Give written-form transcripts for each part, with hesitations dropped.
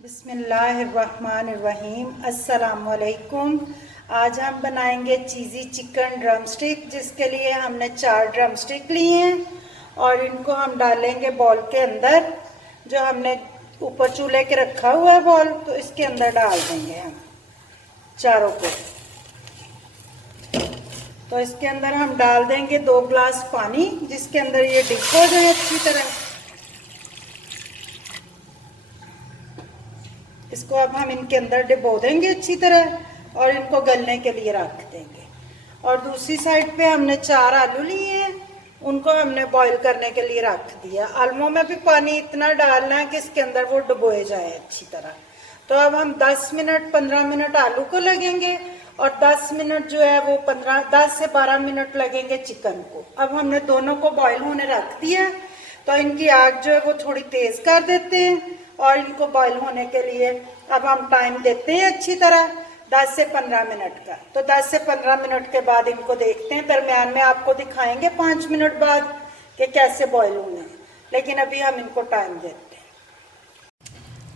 बिस्मिल्लाहिर्रहमानिर्रहीम। अस्सलामुअलैकुम। आज हम बनाएंगे चीज़ी चिकन ड्रम स्टिक, जिसके लिए हमने 4 ड्रम स्टिक लिए हैं और इनको हम डालेंगे बॉल के अंदर। जो हमने ऊपर चूल्हे के रखा हुआ है बॉल, तो इसके अंदर डाल देंगे हम चारों को। तो इसके अंदर हम डाल देंगे 2 गिलास पानी, जिसके अंदर ये डिप हो जाए अच्छी तरह। इसको अब हम इनके अंदर डुबो देंगे अच्छी तरह और इनको गलने के लिए रख देंगे। और दूसरी साइड पे हमने 4 आलू लिए हैं, उनको हमने बॉईल करने के लिए रख दिया। आलूओं में भी पानी इतना डालना है कि इसके अंदर वो डुबोए जाए अच्छी तरह। तो अब हम 10 मिनट 15 मिनट आलू को लगेंगे और 10 मिनट जो है वो 10 से 12 मिनट लगेंगे चिकन को। अब हमने दोनों को बॉईल होने रख दिया, तो इनकी आग जो है वो थोड़ी तेज कर देते हैं और इनको बॉईल होने के लिए अब हम टाइम देते हैं अच्छी तरह 10 से 15 मिनट का। तो 10 से 15 मिनट के बाद इनको देखते हैं। दरम्यान में आपको दिखाएंगे 5 मिनट बाद कि कैसे बॉईल होने हैं, लेकिन अभी हम इनको टाइम देते हैं।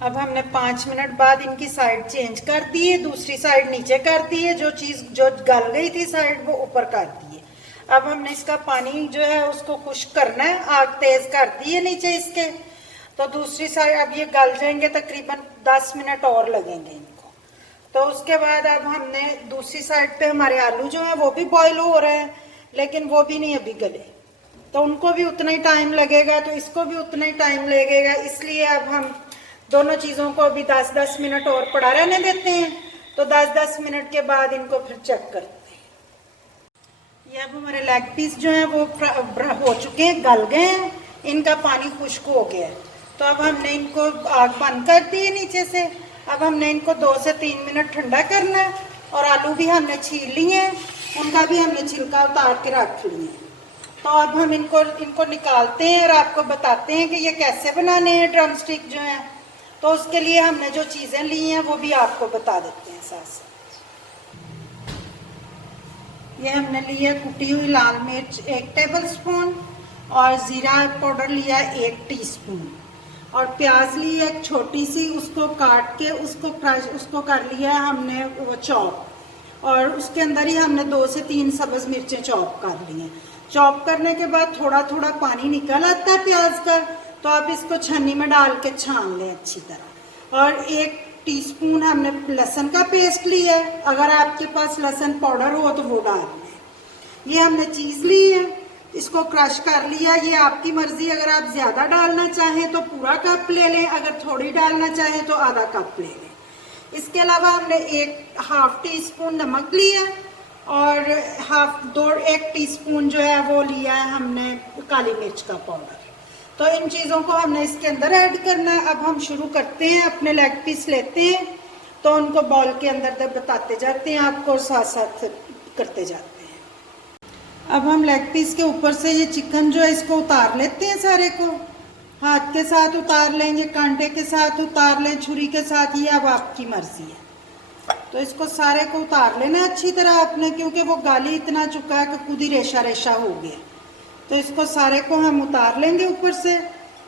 अब हमने 5 मिनट बाद इनकी साइड चेंज कर दी है, दूसरी साइड नीचे कर दी है। जो चीज़ जो गल गई थी साइड, वो ऊपर कर दी है। अब हमने इसका पानी जो है उसको खुश्क करना है, आग तेज कर दी है नीचे इसके। तो दूसरी साइड अब ये गल जाएंगे, तकरीबन 10 मिनट और लगेंगे इनको। तो उसके बाद अब हमने दूसरी साइड पे हमारे आलू जो है वो भी बॉईल हो रहे हैं, लेकिन वो भी नहीं अभी गले, तो उनको भी उतना ही टाइम लगेगा, तो इसको भी उतना ही टाइम लगेगा। इसलिए अब हम दोनों चीज़ों को अभी 10-10 मिनट और पड़ा रहने देते हैं। तो 10-10 मिनट के बाद इनको फिर चेक करते हैं। ये अब हमारे लेग पीस जो है वो हो चुके हैं, गल गए हैं, इनका पानी खुश्क हो गया है। तो अब हमने इनको आग बंद कर दी है नीचे से। अब हमने इनको 2 से 3 मिनट ठंडा करना है। और आलू भी हमने छील लिए हैं, उनका भी हमने छिलका उतार के रख लिए हैं। तो अब हम इनको निकालते हैं और आपको बताते हैं कि ये कैसे बनाने हैं ड्रम स्टिक जो है। तो उसके लिए हमने जो चीज़ें ली हैं वो भी आपको बता देते हैं साथ साथ। ये हमने ली है कुटी हुई लाल मिर्च 1 टेबल स्पून और ज़ीरा पाउडर लिया 1 टीस्पून और प्याज ली है एक छोटी सी, उसको काट के उसको कर लिया है हमने वो चॉप। और उसके अंदर ही हमने 2 से 3 सब्ज़ मिर्चें चॉप कर ली हैं। चॉप करने के बाद थोड़ा थोड़ा पानी निकल आता है प्याज का, तो आप इसको छन्नी में डाल के छान लें अच्छी तरह। और 1 टीस्पून हमने लहसुन का पेस्ट लिया है, अगर आपके पास लहसुन पाउडर हो तो वो डाल लें। ये हमने चीज़ ली है, इसको क्रश कर लिया। ये आपकी मर्जी, अगर आप ज़्यादा डालना चाहें तो पूरा कप ले लें, अगर थोड़ी डालना चाहें तो आधा कप ले लें। इसके अलावा हमने 1/2 टीस्पून नमक लिया और 1 टीस्पून जो है वो लिया है हमने काली मिर्च का पाउडर। तो इन चीज़ों को हमने इसके अंदर ऐड करना है। अब हम शुरू करते हैं, अपने लेग पीस लेते हैं, तो उनको बॉल के अंदर बताते जाते हैं आपको और साथ साथ करते जाते हैं। अब हम लेग पीस के ऊपर से ये चिकन जो है इसको उतार लेते हैं। सारे को हाथ के साथ उतार लेंगे, कांटे के साथ उतार लें, छुरी के साथ, ये अब आपकी मर्जी है। तो इसको सारे को उतार लेना अच्छी तरह आपने, क्योंकि वो गाली इतना चुका है कि खुद ही रेशा रेशा हो गया। तो इसको सारे को हम उतार लेंगे ऊपर से।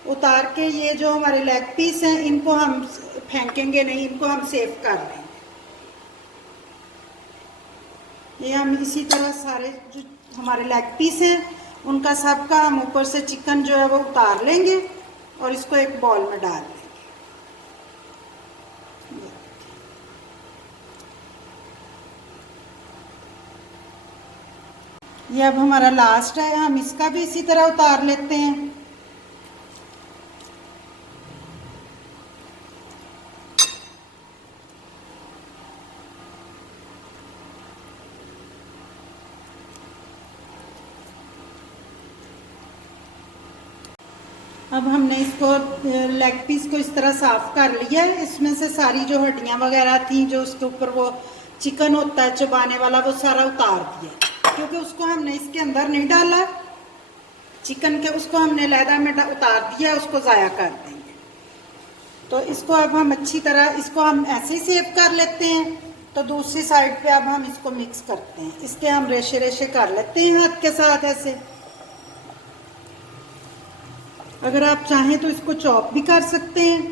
उतार के ये जो हमारे लेग पीस हैं इनको हम फेंकेंगे नहीं, इनको हम सेव कर लेंगे। ये हम इसी तरह सारे जो हमारे लेग पीस हैं उनका सबका हम ऊपर से चिकन जो है वो उतार लेंगे और इसको एक बॉल में डाल लेंगे। ये अब हमारा लास्ट है, हम इसका भी इसी तरह उतार लेते हैं। अब हमने इसको लेग पीस को इस तरह साफ कर लिया है। इसमें से सारी जो हड्डियां वगैरह थी, जो उसके ऊपर वो चिकन होता है चबाने वाला, वो सारा उतार दिया, क्योंकि उसको हमने इसके अंदर नहीं डाला चिकन के, उसको हमने लहदा में उतार दिया, उसको ज़ाया कर देंगे। तो इसको अब हम अच्छी तरह इसको हम ऐसे ही सेव कर लेते हैं। तो दूसरी साइड पे अब हम इसको मिक्स करते हैं, इसके हम रेशे रेशे कर लेते हैं हाथ के साथ ऐसे। अगर आप चाहें तो इसको चॉप भी कर सकते हैं,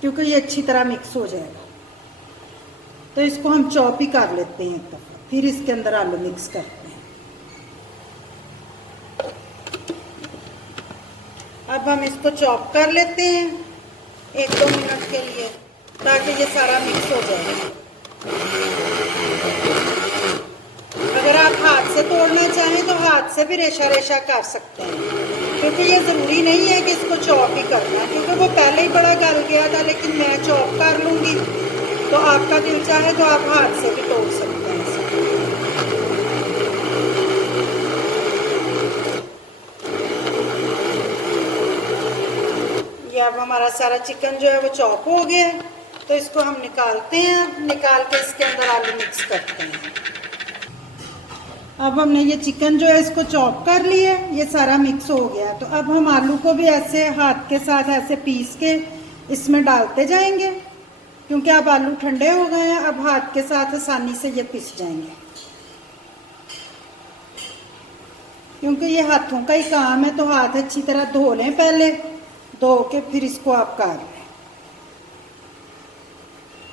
क्योंकि ये अच्छी तरह मिक्स हो जाएगा। तो इसको हम चॉप ही कर लेते हैं एक दफ़ा, फिर इसके अंदर आलू मिक्स करते हैं। अब हम इसको चॉप कर लेते हैं 1-2 मिनट के लिए, ताकि ये सारा मिक्स हो जाए। अगर आप हाथ से तोड़ना चाहें तो हाथ से भी रेशा रेशा कर सकते हैं, क्योंकि ये ज़रूरी नहीं है कि इसको चॉप ही करना, क्योंकि वो पहले ही बड़ा गल गया था। लेकिन मैं चॉप कर लूँगी, तो आपका दिल चाहे तो आप हाथ से भी तोड़ सकते हैं इसे। ये अब हमारा सारा चिकन जो है वो चॉप हो गया है, तो इसको हम निकालते हैं। निकाल के इसके अंदर आलू मिक्स करते हैं। अब हमने ये चिकन जो है इसको चॉप कर लिया है, ये सारा मिक्स हो गया। तो अब हम आलू को भी ऐसे हाथ के साथ ऐसे पीस के इसमें डालते जाएंगे, क्योंकि अब आलू ठंडे हो गए हैं। अब हाथ के साथ आसानी से ये पिस जाएंगे, क्योंकि ये हाथों का ही काम है। तो हाथ अच्छी तरह धो लें, पहले धो के फिर इसको आप कर लें।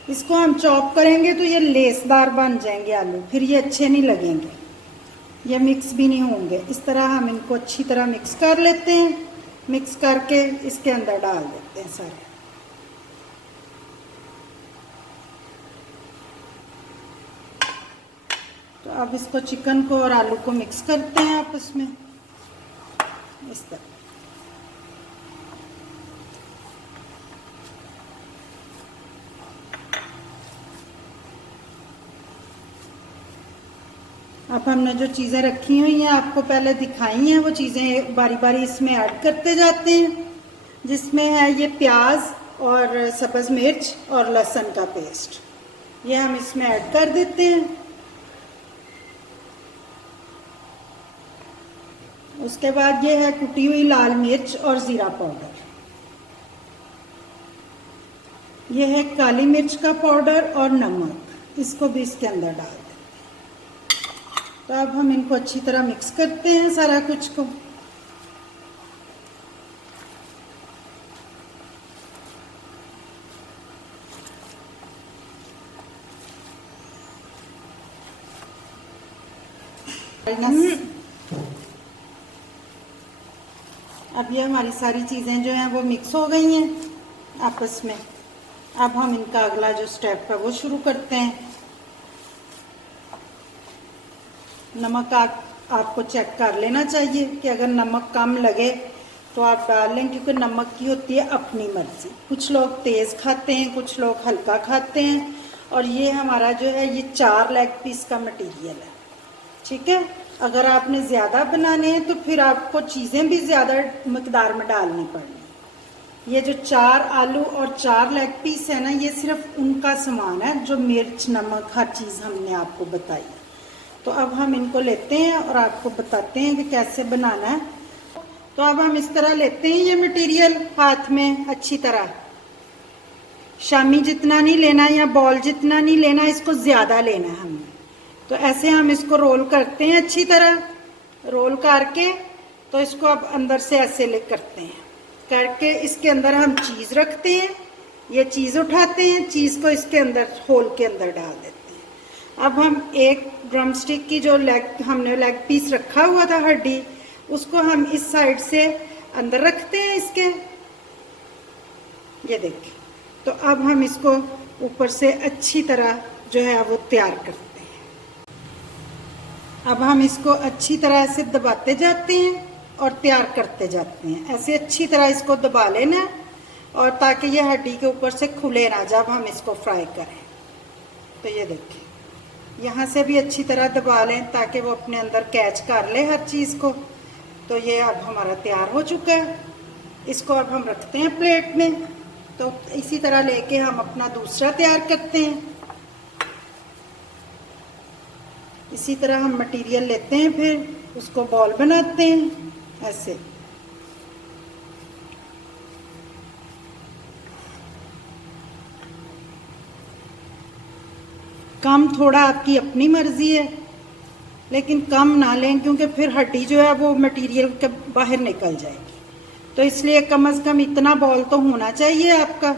इसको हम चॉप करेंगे तो ये लेसदार बन जाएंगे आलू, फिर ये अच्छे नहीं लगेंगे, ये मिक्स भी नहीं होंगे। इस तरह हम इनको अच्छी तरह मिक्स कर लेते हैं। मिक्स करके इसके अंदर डाल देते हैं सारे। तो अब इसको चिकन को और आलू को मिक्स करते हैं आपस में इस तरह। अब हमने जो चीज़ें रखी हुई हैं आपको पहले दिखाई हैं, वो चीज़ें बारी बारी इसमें ऐड करते जाते हैं, जिसमें है ये प्याज और सब्ज़ मिर्च और लहसुन का पेस्ट, ये हम इसमें ऐड कर देते हैं। उसके बाद ये है कुटी हुई लाल मिर्च और ज़ीरा पाउडर, ये है काली मिर्च का पाउडर और नमक, इसको भी इसके अंदर डाल दें। तो अब हम इनको अच्छी तरह मिक्स करते हैं सारा कुछ को। अब ये हमारी सारी चीज़ें जो हैं वो मिक्स हो गई हैं आपस में। अब हम इनका अगला जो स्टेप है वो शुरू करते हैं। नमक आपको चेक कर लेना चाहिए कि अगर नमक कम लगे तो आप डाल लें, क्योंकि नमक की होती है अपनी मर्जी। कुछ लोग तेज़ खाते हैं, कुछ लोग हल्का खाते हैं। और ये हमारा जो है ये 4 लेग पीस का मटेरियल है, ठीक है। अगर आपने ज़्यादा बनाने हैं तो फिर आपको चीज़ें भी ज़्यादा मकदार में डालनी पड़ेगी। ये जो 4 आलू और 4 लेग पीस है ना, ये सिर्फ उनका सामान है जो मिर्च नमक हर चीज़ हमने आपको बताई। तो अब हम इनको लेते हैं और आपको बताते हैं कि कैसे बनाना है। तो अब हम इस तरह लेते हैं ये मटेरियल हाथ में अच्छी तरह, शामी जितना नहीं लेना या बॉल जितना नहीं लेना, इसको ज़्यादा लेना है हमने। तो ऐसे हम इसको रोल करते हैं अच्छी तरह। रोल करके तो इसको अब अंदर से ऐसे ले करते हैं, करके इसके अंदर हम चीज़ रखते हैं। ये चीज़ उठाते हैं, चीज़ को इसके अंदर होल के अंदर डाल देते हैं। अब हम एक ड्रम स्टिक की जो हमने लेग पीस रखा हुआ था हड्डी, उसको हम इस साइड से अंदर रखते हैं इसके, ये देखिए। तो अब हम इसको ऊपर से अच्छी तरह जो है वो तैयार करते हैं। अब हम इसको अच्छी तरह से दबाते जाते हैं और तैयार करते जाते हैं। ऐसे अच्छी तरह इसको दबा लेना, और ताकि ये हड्डी के ऊपर से खुले ना जब हम इसको फ्राई करें। तो ये देखिए, यहाँ से भी अच्छी तरह दबा लें ताकि वो अपने अंदर कैच कर ले हर चीज़ को। तो ये अब हमारा तैयार हो चुका है। इसको अब हम रखते हैं प्लेट में। तो इसी तरह लेके हम अपना दूसरा तैयार करते हैं। इसी तरह हम मटेरियल लेते हैं, फिर उसको बॉल बनाते हैं ऐसे। कम थोड़ा आपकी अपनी मर्जी है, लेकिन कम ना लें, क्योंकि फिर हड्डी जो है वो मटेरियल के बाहर निकल जाएगी। तो इसलिए कम से कम इतना बॉल तो होना चाहिए आपका।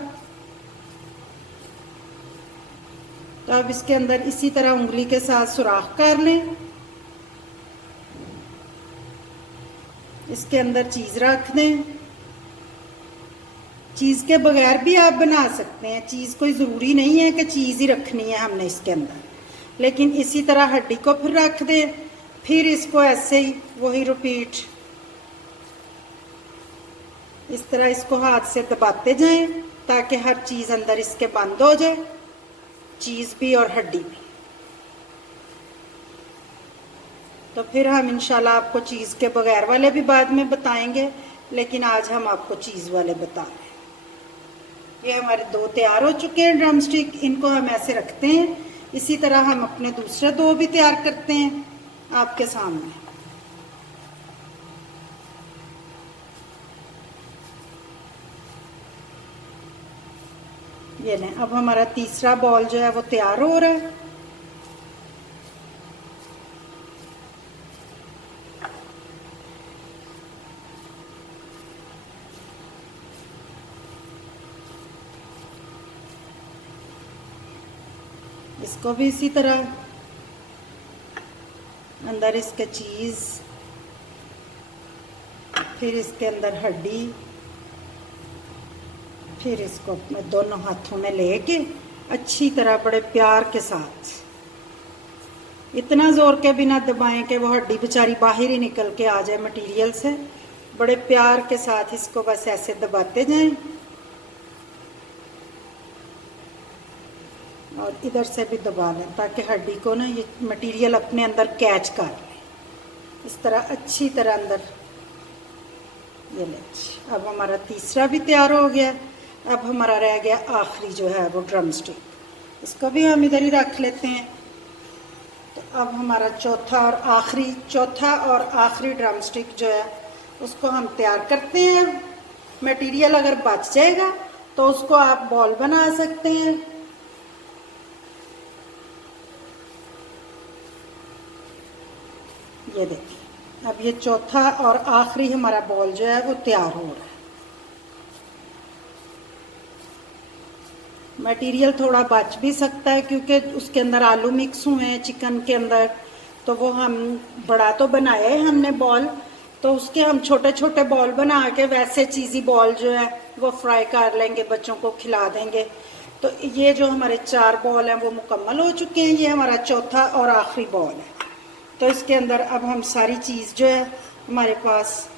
तो अब इसके अंदर इसी तरह उंगली के साथ सुराख कर लें, इसके अंदर चीज रख दें। चीज के बगैर भी आप बना सकते हैं, चीज कोई जरूरी नहीं है कि चीज ही रखनी है हमने इसके अंदर, लेकिन इसी तरह हड्डी को फिर रख दें। फिर इसको ऐसे ही वही रिपीट, इस तरह इसको हाथ से दबाते जाएं ताकि हर चीज अंदर इसके बंद हो जाए, चीज भी और हड्डी भी। तो फिर हम इंशाल्लाह आपको चीज के बगैर वाले भी बाद में बताएंगे, लेकिन आज हम आपको चीज वाले बता रहे हैं। ये हमारे 2 तैयार हो चुके हैं ड्रम स्टिक, इनको हम ऐसे रखते हैं। इसी तरह हम अपने दूसरे 2 भी तैयार करते हैं आपके सामने। ये लें, अब हमारा तीसरा बॉल जो है वो तैयार हो रहा है। इसको भी इसी तरह अंदर इसके चीज, फिर इसके अंदर हड्डी, फिर इसको अपने दोनों हाथों में लेके अच्छी तरह बड़े प्यार के साथ, इतना जोर के बिना दबाएं कि वो हड्डी बेचारी बाहर ही निकल के आ जाए मटेरियल से। बड़े प्यार के साथ इसको बस ऐसे दबाते जाएं और इधर से भी दबा लें ताकि हड्डी को ना ये मटेरियल अपने अंदर कैच कर ले। इस तरह अच्छी तरह अंदर ये ले। अब हमारा तीसरा भी तैयार हो गया। अब हमारा रह गया आखिरी जो है वो ड्रम स्टिक, इसको भी हम इधर ही रख लेते हैं। तो अब हमारा चौथा और आखिरी ड्रम स्टिक जो है उसको हम तैयार करते हैं। मटेरियल अगर बच जाएगा तो उसको आप बॉल बना सकते हैं। ये देखिए, अब ये चौथा और आखिरी हमारा बॉल जो है वो तैयार हो रहा है। मटेरियल थोड़ा बच भी सकता है क्योंकि उसके अंदर आलू मिक्स हुए हैं चिकन के अंदर, तो वो हम बड़ा तो बनाया है हमने बॉल, तो उसके हम छोटे छोटे बॉल बना के वैसे चीज़ी बॉल जो है वो फ्राई कर लेंगे, बच्चों को खिला देंगे। तो ये जो हमारे 4 बॉल हैं वो मुकम्मल हो चुके हैं। ये हमारा चौथा और आखिरी बॉल है। तो इसके अंदर अब हम सारी चीज़ जो है हमारे पास,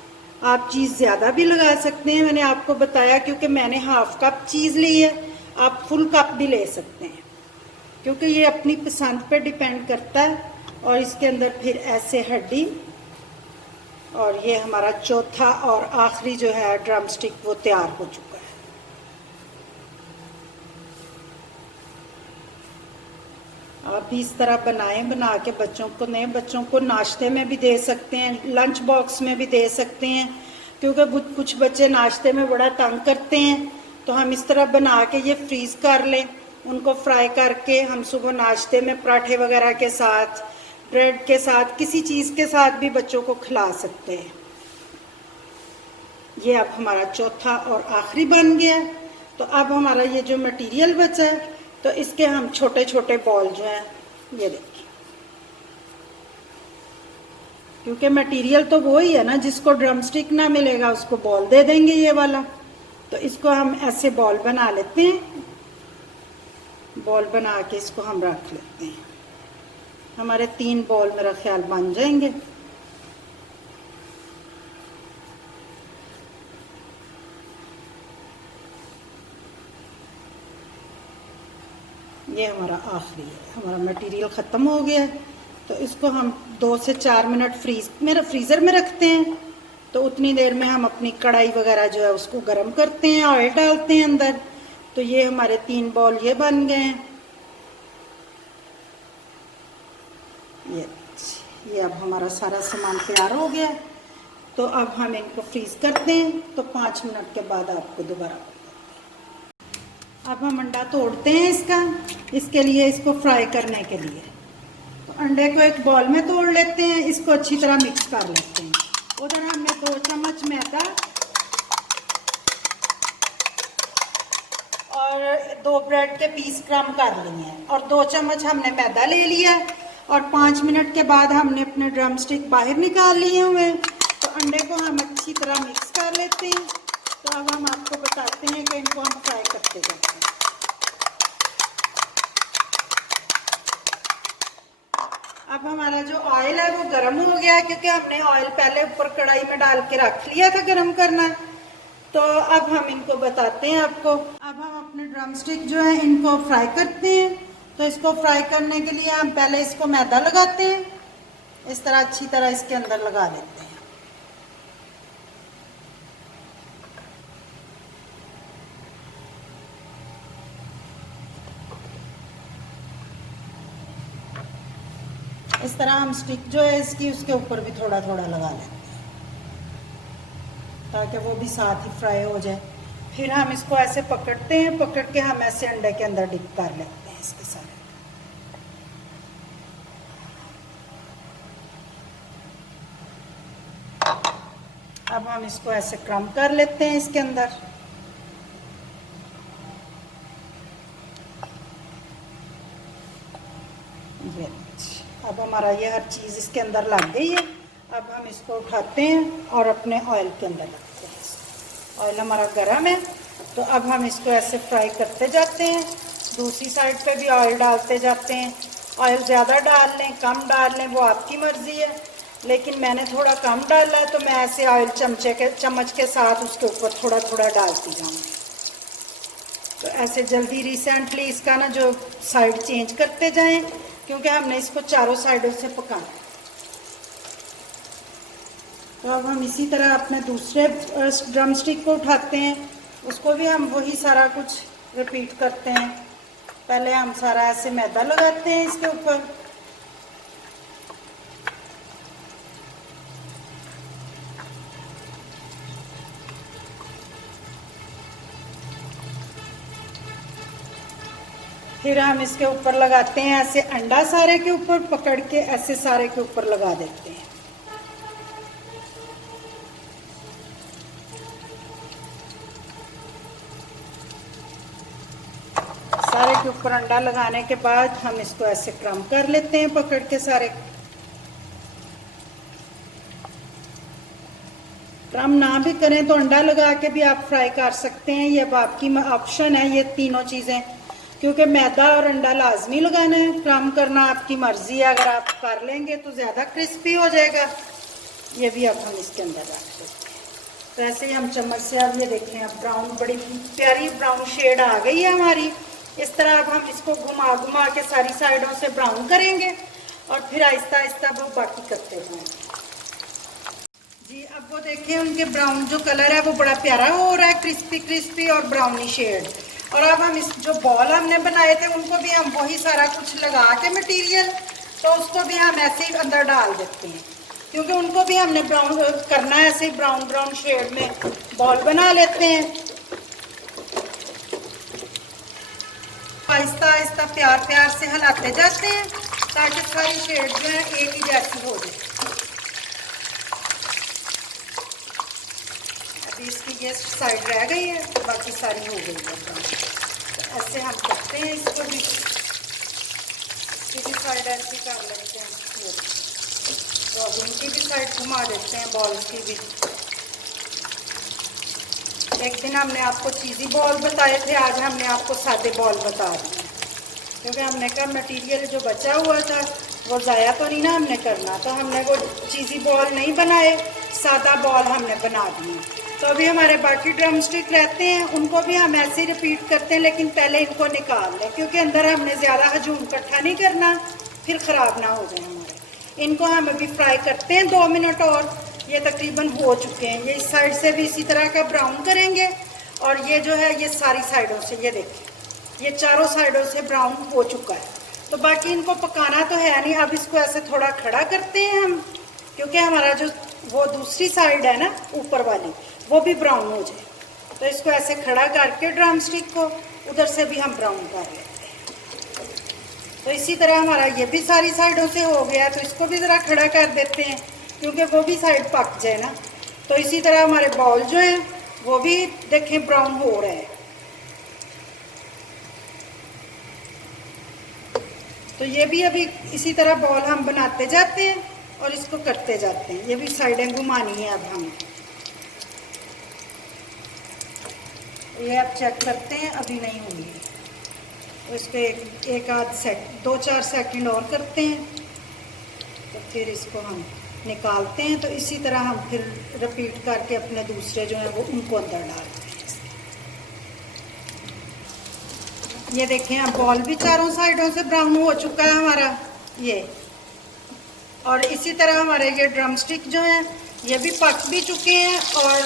आप चीज़ ज़्यादा भी लगा सकते हैं, मैंने आपको बताया क्योंकि मैंने हाफ कप चीज़ ली है, आप फुल कप भी ले सकते हैं क्योंकि ये अपनी पसंद पे डिपेंड करता है। और इसके अंदर फिर ऐसे हड्डी, और ये हमारा चौथा और आखिरी जो है ड्रम स्टिक वो तैयार हो चुका है। आप भी इस तरह बनाएं, बना के बच्चों को नए बच्चों को नाश्ते में भी दे सकते हैं, लंच बॉक्स में भी दे सकते हैं, क्योंकि कुछ बच्चे नाश्ते में बड़ा तंग करते हैं। तो हम इस तरह बना के ये फ्रीज कर लें, उनको फ्राई करके हम सुबह नाश्ते में पराठे वगैरह के साथ, ब्रेड के साथ, किसी चीज़ के साथ भी बच्चों को खिला सकते हैं। ये अब हमारा चौथा और आखिरी बन गया। तो अब हमारा ये जो मटेरियल बचा है तो इसके हम छोटे छोटे बॉल जो हैं ये देखिए, क्योंकि मटेरियल तो वो ही है ना, जिसको ड्रम स्टिक ना मिलेगा उसको बॉल दे देंगे ये वाला। तो इसको हम ऐसे बॉल बना लेते हैं, बॉल बना के इसको हम रख लेते हैं। हमारे 3 बॉल मेरा ख्याल बन जाएंगे। ये हमारा आखिरी है, हमारा मटेरियल ख़त्म हो गया है। तो इसको हम 2 से 4 मिनट फ्रीज़र में रखते हैं। तो उतनी देर में हम अपनी कढ़ाई वगैरह जो है उसको गर्म करते हैं, ऑयल डालते हैं अंदर। तो ये हमारे 3 बॉल ये बन गए हैं। ये अब हमारा सारा सामान तैयार हो गया। तो अब हम इनको फ्रीज करते हैं। तो 5 मिनट के बाद आपको दोबारा, अब हम अंडा तोड़ते हैं इसके लिए, इसको फ्राई करने के लिए। तो अंडे को एक बॉल में तोड़ लेते हैं, इसको अच्छी तरह मिक्स कर लेते हैं। उधर हमने 2 चम्मच मैदा और 2 ब्रेड के पीस क्रम कर लिए हैं और 2 चम्मच हमने मैदा ले लिया और 5 मिनट के बाद हमने अपने ड्रम स्टिक बाहर निकाल लिए हुए हैं। तो अंडे को हम अच्छी तरह मिक्स कर लेते हैं। तो अब हम आपको बताते हैं कि इनको हम फ्राई करते जाते हैं। अब हमारा जो ऑयल है वो गर्म हो गया है, क्योंकि हमने ऑयल पहले ऊपर कढ़ाई में डाल के रख लिया था गर्म करना। तो अब हम इनको बताते हैं आपको। अब हम अपने ड्रम स्टिक जो है इनको फ्राई करते हैं। तो इसको फ्राई करने के लिए हम पहले इसको मैदा लगाते हैं, इस तरह अच्छी तरह इसके अंदर लगा लेते हैं। इस तरह हम स्टिक जो है इसकी उसके ऊपर भी थोड़ा थोड़ा लगा लेते हैं ताकि वो भी साथ ही फ्राई हो जाए। फिर हम इसको ऐसे पकड़ते हैं, पकड़ के हम ऐसे अंडे के अंदर डिप कर लेते हैं इसके साथ। अब हम इसको ऐसे क्रम कर लेते हैं इसके अंदर। ये अब हमारा ये हर चीज़ इसके अंदर लग गई है। अब हम इसको उठाते हैं और अपने ऑयल के अंदर रखते हैं। ऑयल हमारा गर्म है, तो अब हम इसको ऐसे फ्राई करते जाते हैं। दूसरी साइड पे भी ऑयल डालते जाते हैं। ऑयल ज़्यादा डाल लें कम डाल लें वो आपकी मर्ज़ी है, लेकिन मैंने थोड़ा कम डाला है तो मैं ऐसे ऑयल चम्मच के साथ उसके ऊपर थोड़ा थोड़ा डालती जाऊँगी। तो ऐसे जल्दी रिसेंटली इसका ना जो साइड चेंज करते जाएं, क्योंकि हमने इसको चारों साइडों से पकाना। तो अब हम इसी तरह अपने दूसरे ड्रम स्टिक को उठाते हैं, उसको भी हम वही सारा कुछ रिपीट करते हैं। पहले हम सारा ऐसे मैदा लगाते हैं इसके ऊपर, फिर हम इसके ऊपर लगाते हैं ऐसे अंडा सारे के ऊपर पकड़ के ऐसे सारे के ऊपर लगा देते हैं। सारे के ऊपर अंडा लगाने के बाद हम इसको ऐसे क्रम कर लेते हैं पकड़ के सारे। क्रम ना भी करें तो अंडा लगा के भी आप फ्राई कर सकते हैं, ये अब आपकी ऑप्शन है ये तीनों चीज़ें, क्योंकि मैदा और अंडा लाजमी लगाना है। क्रम करना आपकी मर्जी है, अगर आप कर लेंगे तो ज़्यादा क्रिस्पी हो जाएगा। ये भी अब हम इसके अंदर रख देते हैं। तो ऐसे ही हम चम्मच से अब ये देखें, अब ब्राउन बड़ी प्यारी ब्राउन शेड आ गई है हमारी। इस तरह अब हम इसको घुमा घुमा के सारी साइडों से ब्राउन करेंगे और फिर आहिस्ता आहिस्ता वो बाकी करते जाएंगे। जी अब वो देखें उनके ब्राउन जो कलर है वो बड़ा प्यारा हो रहा है, क्रिस्पी क्रिस्पी और ब्राउनी शेड। और अब हम इस जो बॉल हमने बनाए थे उनको भी हम वही सारा कुछ लगा के मटेरियल, तो उसको भी हम ऐसे ही अंदर डाल देते हैं, क्योंकि उनको भी हमने ब्राउन करना है। ऐसे ही ब्राउन ब्राउन शेड में बॉल बना लेते हैं। आहिस्ता आहिस्ता प्यार प्यार से हिलाते जाते हैं ताकि सारी शेड जो है एक ही जैसी हो जाए। अभी इसकी ये साइड रह गई है, बाकी सारी हो गई है। तो ऐसे हम करते हैं इसको भी, इसकी भी साइड ऐसी कर लेते हैं। तो अब इनकी भी साइड घुमा देते हैं बॉल्स की भी। एक दिन हमने आपको चीज़ी बॉल बताए थे, आज हमने आपको सादे बॉल बता दिए, क्योंकि हमने कहा मटेरियल जो बचा हुआ था वो ज़ाया तो नहीं ना हमने करना, तो हमने वो चीज़ी बॉल नहीं बनाए, सादा बॉल हमने बना दिए। तो अभी हमारे बाकी ड्रम स्टिक रहते हैं, उनको भी हम ऐसे ही रिपीट करते हैं, लेकिन पहले इनको निकाल लें, क्योंकि अंदर हमने ज़्यादा हजूम इकट्ठा नहीं करना, फिर ख़राब ना हो जाए हमारे। इनको हम अभी फ्राई करते हैं 2 मिनट और। ये तकरीबन हो चुके हैं। ये इस साइड से भी इसी तरह का ब्राउन करेंगे और ये जो है ये सारी साइडों से, ये देखिए ये चारों साइडों से ब्राउन हो चुका है। तो बाकी इनको पकाना तो है नहीं। अब इसको ऐसे थोड़ा खड़ा करते हैं हम, क्योंकि हमारा जो वो दूसरी साइड है ना ऊपर वाली वो भी ब्राउन हो जाए। तो इसको ऐसे खड़ा करके ड्रम स्टिक को उधर से भी हम ब्राउन कर लेते हैं। तो इसी तरह हमारा ये भी सारी साइडों से हो गया, तो इसको भी ज़रा खड़ा कर देते हैं क्योंकि वो भी साइड पक जाए ना। तो इसी तरह हमारे बॉल जो है वो भी देखें ब्राउन हो रहे हैं। तो ये भी अभी इसी तरह बॉल हम बनाते जाते हैं और इसको करते जाते हैं। ये भी साइडें घुमानी है अब हमें। ये आप चेक करते हैं, अभी नहीं हुई, तो इस पर एक आध सेकंड 2-4 सेकंड और करते हैं, तो फिर इसको हम निकालते हैं। तो इसी तरह हम फिर रिपीट करके अपने दूसरे जो हैं वो उनको अंदर डालते हैं। ये देखें, अब बॉल भी चारों साइडों से ब्राउन हो चुका है हमारा ये। और इसी तरह हमारे ये ड्रम स्टिक जो हैं ये भी पक भी चुके हैं और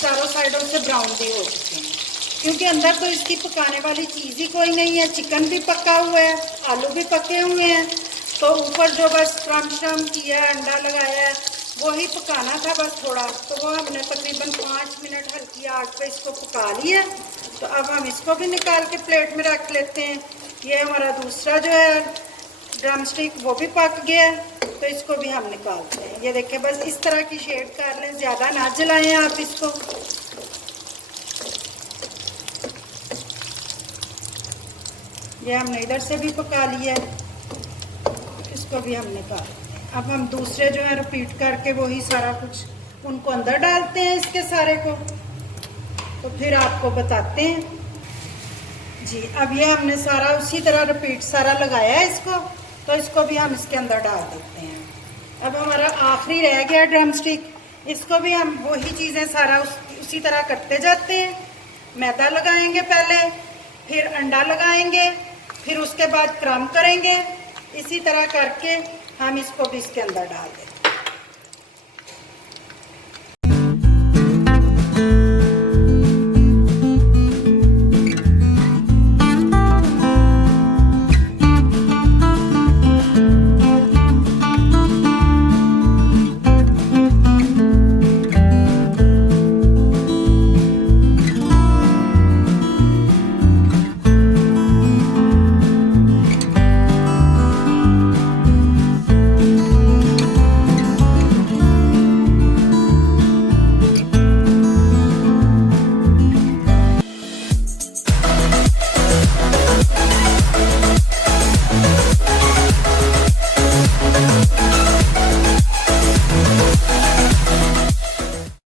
चारों साइडों से ब्राउन भी हो चुके हैं, क्योंकि अंदर तो इसकी पकाने वाली चीज़ ही कोई नहीं है। चिकन भी पका हुआ है, आलू भी पके हुए हैं, तो ऊपर जो बस क्रम श्रम किया है, अंडा लगाया है, वही पकाना था बस थोड़ा। तो वो हमने तकरीबन 5 मिनट हल्की आंच पे इसको पका लिया। तो अब हम इसको भी निकाल के प्लेट में रख लेते हैं। ये हमारा दूसरा जो है ड्रम स्टिक वो भी पक गया है, तो इसको भी हम निकालते हैं। ये देखिए, बस इस तरह की शेड कर लें, ज़्यादा ना जलाएं आप इसको। ये हमने इधर से भी पका लिया है, इसको भी हम निकालते हैं। अब हम दूसरे जो है रिपीट करके वही सारा कुछ उनको अंदर डालते हैं, इसके सारे को। तो फिर आपको बताते हैं जी। अब ये हमने सारा उसी तरह रिपीट सारा लगाया है इसको, तो इसको भी हम इसके अंदर डाल देते हैं। अब हमारा आखिरी रह गया ड्रम स्टिक, इसको भी हम वही चीज़ें सारा उसी तरह करते जाते हैं। मैदा लगाएंगे पहले, फिर अंडा लगाएंगे, फिर उसके बाद क्रम करेंगे। इसी तरह करके हम इसको भी इसके अंदर डाल देंगे।